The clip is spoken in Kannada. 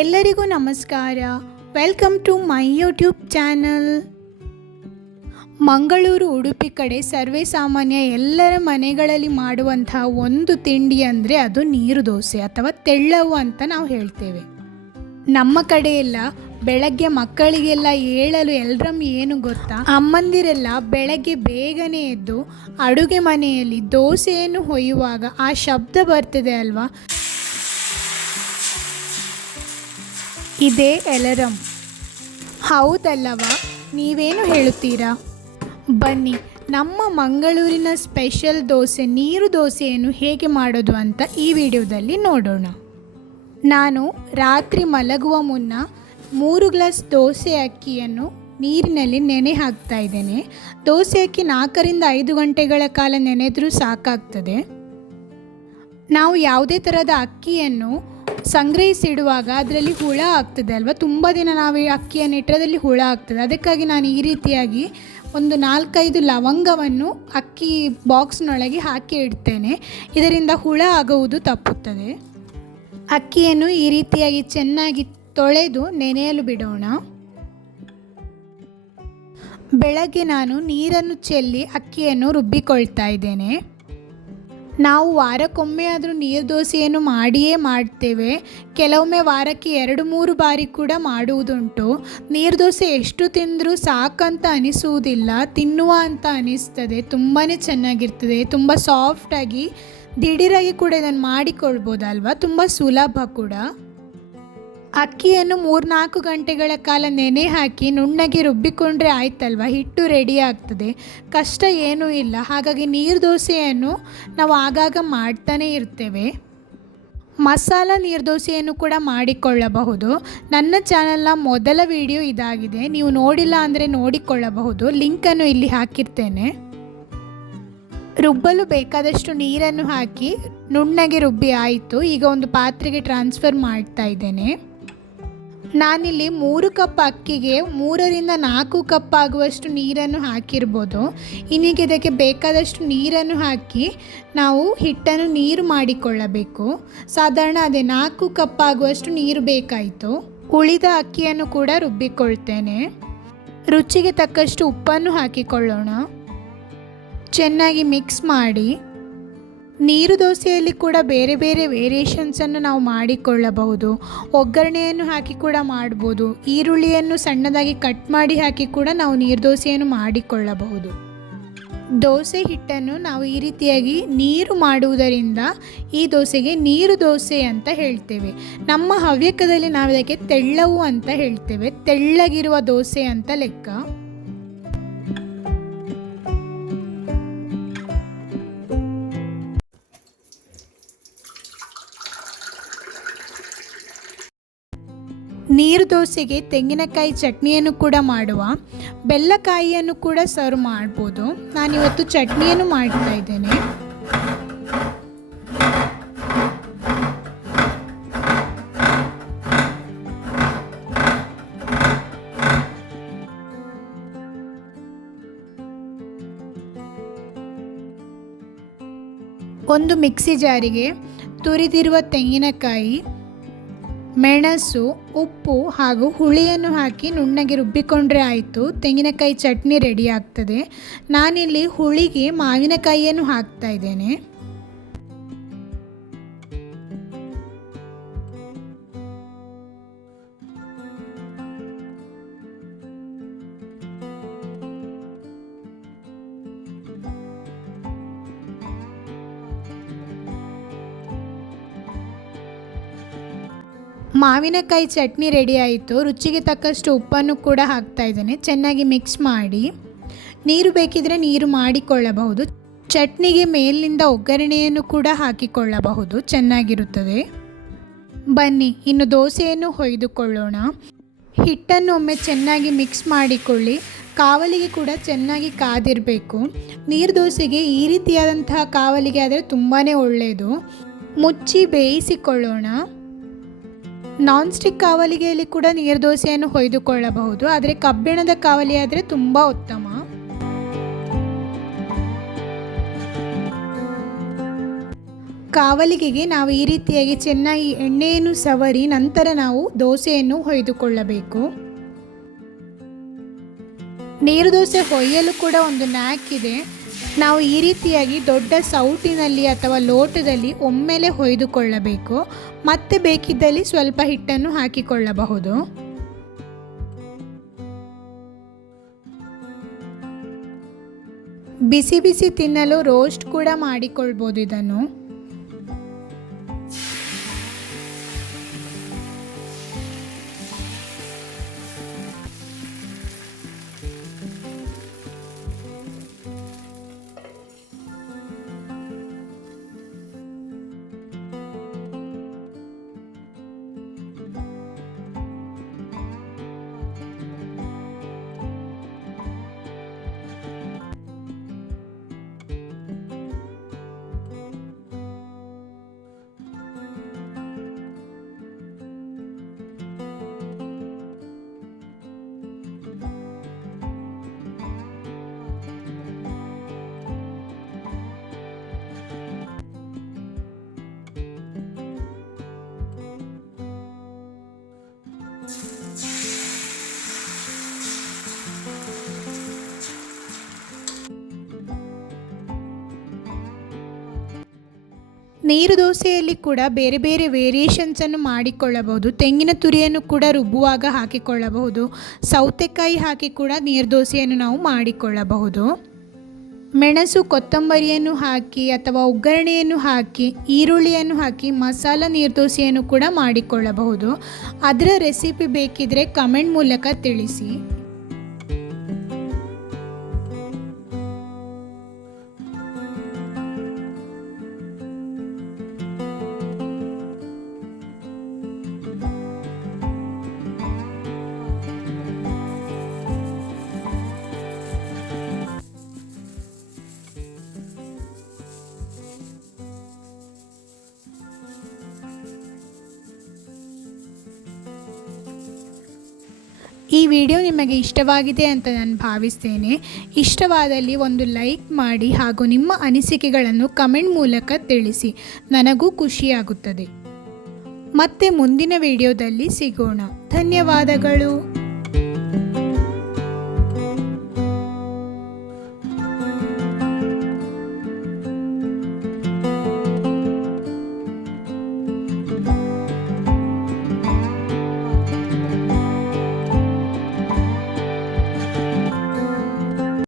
ಎಲ್ಲರಿಗೂ ನಮಸ್ಕಾರ. Welcome to my YouTube channel. Mangaluru Udupi ಕಡೆ ಸರ್ವೇ ಸಾಮಾನ್ಯ ಎಲ್ಲರ ಮನೆಗಳಲ್ಲಿ ಮಾಡುವಂತಹ ಒಂದು ತಿಂಡಿ ಅಂದರೆ ಅದು ನೀರು ದೋಸೆ ಅಥವಾ ತೆಳ್ಳವು ಅಂತ ನಾವು ಹೇಳ್ತೇವೆ. ನಮ್ಮ ಕಡೆ ಎಲ್ಲ ಬೆಳಗ್ಗೆ ಮಕ್ಕಳಿಗೆಲ್ಲ ಏಳಲು ಎಲ್ಲರಮ್ಮ ಏನು ಗೊತ್ತಾ, ಅಮ್ಮಂದಿರೆಲ್ಲ ಬೆಳಗ್ಗೆ ಬೇಗನೆ ಎದ್ದು ಅಡುಗೆ ಮನೆಯಲ್ಲಿ ದೋಸೆಯನ್ನು ಹೊಯ್ಯುವಾಗ ಆ ಶಬ್ದ ಬರ್ತದೆ ಅಲ್ವಾ, ಇದೇ ಎಲರಂ. ಹೌದಲ್ಲವಾ? ನೀವೇನು ಹೇಳುತ್ತೀರಾ? ಬನ್ನಿ, ನಮ್ಮ ಮಂಗಳೂರಿನ ಸ್ಪೆಷಲ್ ದೋಸೆ ನೀರು ದೋಸೆಯನ್ನು ಹೇಗೆ ಮಾಡೋದು ಅಂತ ಈ ವಿಡಿಯೋದಲ್ಲಿ ನೋಡೋಣ. ನಾನು ರಾತ್ರಿ ಮಲಗುವ ಮುನ್ನ 3 ಗ್ಲಾಸ್ ದೋಸೆ ಅಕ್ಕಿಯನ್ನು ನೀರಿನಲ್ಲಿ ನೆನೆ ಹಾಕ್ತಾ ಇದ್ದೇನೆ. ದೋಸೆ ಅಕ್ಕಿ 4 ರಿಂದ 5 ಗಂಟೆಗಳ ಕಾಲ ನೆನೆದರೂ ಸಾಕಾಗ್ತದೆ. ನಾವು ಯಾವುದೇ ಥರದ ಅಕ್ಕಿಯನ್ನು ಸಂಗ್ರಹಿಸಿಡುವಾಗ ಅದರಲ್ಲಿ ಹುಳ ಆಗ್ತದೆ ಅಲ್ವಾ, ತುಂಬ ದಿನ ನಾವು ಅಕ್ಕಿಯನ್ನು ಇಟ್ಟರಲ್ಲಿ ಹುಳ ಆಗ್ತದೆ. ಅದಕ್ಕಾಗಿ ನಾನು ಈ ರೀತಿಯಾಗಿ ಒಂದು 4-5 ಲವಂಗವನ್ನು ಅಕ್ಕಿ ಬಾಕ್ಸ್ನೊಳಗೆ ಹಾಕಿ ಇಡ್ತೇನೆ. ಇದರಿಂದ ಹುಳ ಆಗುವುದು ತಪ್ಪುತ್ತದೆ. ಅಕ್ಕಿಯನ್ನು ಈ ರೀತಿಯಾಗಿ ಚೆನ್ನಾಗಿ ತೊಳೆದು ನೆನೆಯಲು ಬಿಡೋಣ. ಬೆಳಗ್ಗೆ ನಾನು ನೀರನ್ನು ಚೆಲ್ಲಿ ಅಕ್ಕಿಯನ್ನು ರುಬ್ಬಿಕೊಳ್ತಾ ಇದ್ದೇನೆ. ನಾವು ವಾರಕ್ಕೊಮ್ಮೆ ಆದರೂ ನೀರು ದೋಸೆಯನ್ನು ಮಾಡಿಯೇ ಮಾಡ್ತೇವೆ. ಕೆಲವೊಮ್ಮೆ ವಾರಕ್ಕೆ 2-3 ಬಾರಿ ಕೂಡ ಮಾಡುವುದುಂಟು. ನೀರು ದೋಸೆ ಎಷ್ಟು ತಿಂದರೂ ಸಾಕಂತ ಅನಿಸುವುದಿಲ್ಲ, ತಿನ್ನುವ ಅಂತ ಅನಿಸ್ತದೆ. ತುಂಬಾ ಚೆನ್ನಾಗಿರ್ತದೆ, ತುಂಬ ಸಾಫ್ಟಾಗಿ ದಿಢೀರಾಗಿ ಕೂಡ ಇದನ್ನು ಮಾಡಿಕೊಳ್ಬೋದಲ್ವ, ತುಂಬ ಸುಲಭ ಕೂಡ. ಅಕ್ಕಿಯನ್ನು 3-4 ಗಂಟೆಗಳ ಕಾಲ ನೆನೆ ಹಾಕಿ ನುಣ್ಣಗೆ ರುಬ್ಬಿಕೊಂಡ್ರೆ ಆಯ್ತಲ್ವ, ಹಿಟ್ಟು ರೆಡಿ ಆಗ್ತದೆ. ಕಷ್ಟ ಏನೂ ಇಲ್ಲ. ಹಾಗಾಗಿ ನೀರು ದೋಸೆಯನ್ನು ನಾವು ಆಗಾಗ ಮಾಡ್ತಾನೆ ಇರ್ತೇವೆ. ಮಸಾಲ ನೀರು ದೋಸೆಯನ್ನು ಕೂಡ ಮಾಡಿಕೊಳ್ಳಬಹುದು. ನನ್ನ ಚಾನಲ್ನ ಮೊದಲ ವಿಡಿಯೋ ಇದಾಗಿದೆ, ನೀವು ನೋಡಿಲ್ಲ ಅಂದರೆ ನೋಡಿಕೊಳ್ಳಬಹುದು. ಲಿಂಕನ್ನು ಇಲ್ಲಿ ಹಾಕಿರ್ತೇನೆ. ರುಬ್ಬಲು ಬೇಕಾದಷ್ಟು ನೀರನ್ನು ಹಾಕಿ ನುಣ್ಣಗೆ ರುಬ್ಬಿ ಆಯಿತು. ಈಗ ಒಂದು ಪಾತ್ರೆಗೆ ಟ್ರಾನ್ಸ್ಫರ್ ಮಾಡ್ತಾ ಇದ್ದೇನೆ. ನಾನಿಲ್ಲಿ 3 ಕಪ್ ಅಕ್ಕಿಗೆ 3 ರಿಂದ 4 ಕಪ್ ಆಗುವಷ್ಟು ನೀರನ್ನು ಹಾಕಿರ್ಬೋದು. ಇನ್ನೀಗ ಇದಕ್ಕೆ ಬೇಕಾದಷ್ಟು ನೀರನ್ನು ಹಾಕಿ ನಾವು ಹಿಟ್ಟನ್ನು ನೀರು ಮಾಡಿಕೊಳ್ಳಬೇಕು. ಸಾಧಾರಣ ಅದೇ 4 ಕಪ್ ಆಗುವಷ್ಟು ನೀರು ಬೇಕಾಯಿತು. ಉಳಿದ ಅಕ್ಕಿಯನ್ನು ಕೂಡ ರುಬ್ಬಿಕೊಳ್ತೇನೆ. ರುಚಿಗೆ ತಕ್ಕಷ್ಟು ಉಪ್ಪನ್ನು ಹಾಕಿಕೊಳ್ಳೋಣ. ಚೆನ್ನಾಗಿ ಮಿಕ್ಸ್ ಮಾಡಿ. ನೀರು ದೋಸೆಯಲ್ಲಿ ಕೂಡ ಬೇರೆ ಬೇರೆ ವೇರಿಯೇಷನ್ಸನ್ನು ನಾವು ಮಾಡಿಕೊಳ್ಳಬಹುದು. ಒಗ್ಗರಣೆಯನ್ನು ಹಾಕಿ ಕೂಡ ಮಾಡ್ಬೋದು. ಈರುಳ್ಳಿಯನ್ನು ಸಣ್ಣದಾಗಿ ಕಟ್ ಮಾಡಿ ಹಾಕಿ ಕೂಡ ನಾವು ನೀರು ದೋಸೆಯನ್ನು ಮಾಡಿಕೊಳ್ಳಬಹುದು. ದೋಸೆ ಹಿಟ್ಟನ್ನು ನಾವು ಈ ರೀತಿಯಾಗಿ ನೀರು ಮಾಡುವುದರಿಂದ ಈ ದೋಸೆಗೆ ನೀರು ದೋಸೆ ಅಂತ ಹೇಳ್ತೇವೆ. ನಮ್ಮ ಹವ್ಯಕದಲ್ಲಿ ನಾವು ಇದಕ್ಕೆ ತೆಳ್ಳವು ಅಂತ ಹೇಳ್ತೇವೆ. ತೆಳ್ಳಗಿರುವ ದೋಸೆ ಅಂತ ಲೆಕ್ಕ. ನೀರು ದೋಸೆಗೆ ತೆಂಗಿನಕಾಯಿ ಚಟ್ನಿಯನ್ನು ಕೂಡ ಮಾಡುವ. ಬೆಲ್ಲಕಾಯಿಯನ್ನು ಕೂಡ ಸರ್ವ್ ಮಾಡ್ಬೋದು. ನಾನಿವತ್ತು ಚಟ್ನಿಯನ್ನು ಮಾಡ್ತಾ ಇದ್ದೇನೆ. ಒಂದು ಮಿಕ್ಸಿ ಜಾರಿಗೆ ತುರಿದಿರುವ ತೆಂಗಿನಕಾಯಿ, ಮೆಣಸು, ಉಪ್ಪು ಹಾಗೂ ಹುಳಿಯನ್ನು ಹಾಕಿ ನುಣ್ಣಗೆ ರುಬ್ಬಿಕೊಂಡ್ರೆ ಆಯಿತು. ತೆಂಗಿನಕಾಯಿ ಚಟ್ನಿ ರೆಡಿ ಆಗ್ತದೆ. ನಾನಿಲ್ಲಿ ಹುಳಿಗೆ ಮಾವಿನಕಾಯಿಯನ್ನು ಹಾಕ್ತಾ ಇದ್ದೇನೆ. ಮಾವಿನಕಾಯಿ ಚಟ್ನಿ ರೆಡಿ ಆಯಿತು. ರುಚಿಗೆ ತಕ್ಕಷ್ಟು ಉಪ್ಪನ್ನು ಕೂಡ ಹಾಕ್ತಾ ಇದ್ದೇನೆ. ಚೆನ್ನಾಗಿ ಮಿಕ್ಸ್ ಮಾಡಿ. ನೀರು ಬೇಕಿದ್ರೆ ನೀರು ಮಾಡಿಕೊಳ್ಳಬಹುದು. ಚಟ್ನಿಗೆ ಮೇಲಿನಿಂದ ಒಗ್ಗರಣೆಯನ್ನು ಕೂಡ ಹಾಕಿಕೊಳ್ಳಬಹುದು, ಚೆನ್ನಾಗಿರುತ್ತದೆ. ಬನ್ನಿ, ಇನ್ನು ದೋಸೆಯನ್ನು ಹೊಯ್ದುಕೊಳ್ಳೋಣ. ಹಿಟ್ಟನ್ನು ಒಮ್ಮೆ ಚೆನ್ನಾಗಿ ಮಿಕ್ಸ್ ಮಾಡಿಕೊಳ್ಳಿ. ಕಾವಲಿಗೆ ಕೂಡ ಚೆನ್ನಾಗಿ ಕಾದಿರಬೇಕು. ನೀರು ದೋಸೆಗೆ ಈ ರೀತಿಯಾದಂತಹ ಕಾವಲಿಗೆ ಆದರೆ ತುಂಬಾ ಒಳ್ಳೆಯದು. ಮುಚ್ಚಿ ಬೇಯಿಸಿಕೊಳ್ಳೋಣ. ನಾನ್ ಸ್ಟಿಕ್ ಕಾವಲಿಗೆಯಲ್ಲಿ ಕೂಡ ನೀರು ದೋಸೆಯನ್ನು ಹೊಯ್ದುಕೊಳ್ಳಬಹುದು, ಆದರೆ ಕಬ್ಬಿಣದ ಕಾವಲಿ ಆದರೆ ತುಂಬ ಉತ್ತಮ. ಕಾವಲಿಗೆಗೆ ನಾವು ಈ ರೀತಿಯಾಗಿ ಚೆನ್ನಾಗಿ ಎಣ್ಣೆಯನ್ನು ಸವರಿ ನಂತರ ನಾವು ದೋಸೆಯನ್ನು ಹೊಯ್ದುಕೊಳ್ಳಬೇಕು. ನೀರು ದೋಸೆ ಹೊಯ್ಯಲು ಕೂಡ ಒಂದು ನ್ಯಾಕ್ ಇದೆ. ನಾವು ಈ ರೀತಿಯಾಗಿ ದೊಡ್ಡ ಸೌಟಿನಲ್ಲಿ ಅಥವಾ ಲೋಟದಲ್ಲಿ ಒಮ್ಮೆಲೆ ಹೊಯ್ದುಕೊಳ್ಳಬೇಕು. ಮತ್ತೆ ಬೇಕಿದ್ದಲ್ಲಿ ಸ್ವಲ್ಪ ಹಿಟ್ಟನ್ನು ಹಾಕಿಕೊಳ್ಳಬಹುದು. ಬಿಸಿ ಬಿಸಿ ತಿನ್ನಲು ರೋಸ್ಟ್ ಕೂಡ ಮಾಡಿಕೊಳ್ಬೋದು ಇದನ್ನು. ನೀರು ದೋಸೆಯಲ್ಲಿ ಕೂಡ ಬೇರೆ ಬೇರೆ ವೇರಿಯೇಷನ್ಸನ್ನು ಮಾಡಿಕೊಳ್ಳಬಹುದು. ತೆಂಗಿನ ತುರಿಯನ್ನು ಕೂಡ ರುಬ್ಬುವಾಗ ಹಾಕಿಕೊಳ್ಳಬಹುದು. ಸೌತೆಕಾಯಿ ಹಾಕಿ ಕೂಡ ನೀರು ದೋಸೆಯನ್ನು ನಾವು ಮಾಡಿಕೊಳ್ಳಬಹುದು. ಮೆಣಸು, ಕೊತ್ತಂಬರಿಯನ್ನು ಹಾಕಿ ಅಥವಾ ಒಗ್ಗರಣೆಯನ್ನು ಹಾಕಿ ಈರುಳ್ಳಿಯನ್ನು ಹಾಕಿ ಮಸಾಲ ನೀರು ದೋಸೆಯನ್ನು ಕೂಡ ಮಾಡಿಕೊಳ್ಳಬಹುದು. ಅದರ ರೆಸಿಪಿ ಬೇಕಿದ್ರೆ ಕಮೆಂಟ್ ಮೂಲಕ ತಿಳಿಸಿ. ಈ ವಿಡಿಯೋ ನಿಮಗೆ ಇಷ್ಟವಾಗಿದೆ ಅಂತ ನಾನು ಭಾವಿಸ್ತೇನೆ. ಇಷ್ಟವಾದಲ್ಲಿ ಒಂದು ಲೈಕ್ ಮಾಡಿ ಹಾಗೂ ನಿಮ್ಮ ಅನಿಸಿಕೆಗಳನ್ನು ಕಮೆಂಟ್ ಮೂಲಕ ತಿಳಿಸಿ. ನನಗೂ ಖುಷಿಯಾಗುತ್ತದೆ. ಮತ್ತೆ ಮುಂದಿನ ವಿಡಿಯೋದಲ್ಲಿ ಸಿಗೋಣ. ಧನ್ಯವಾದಗಳು.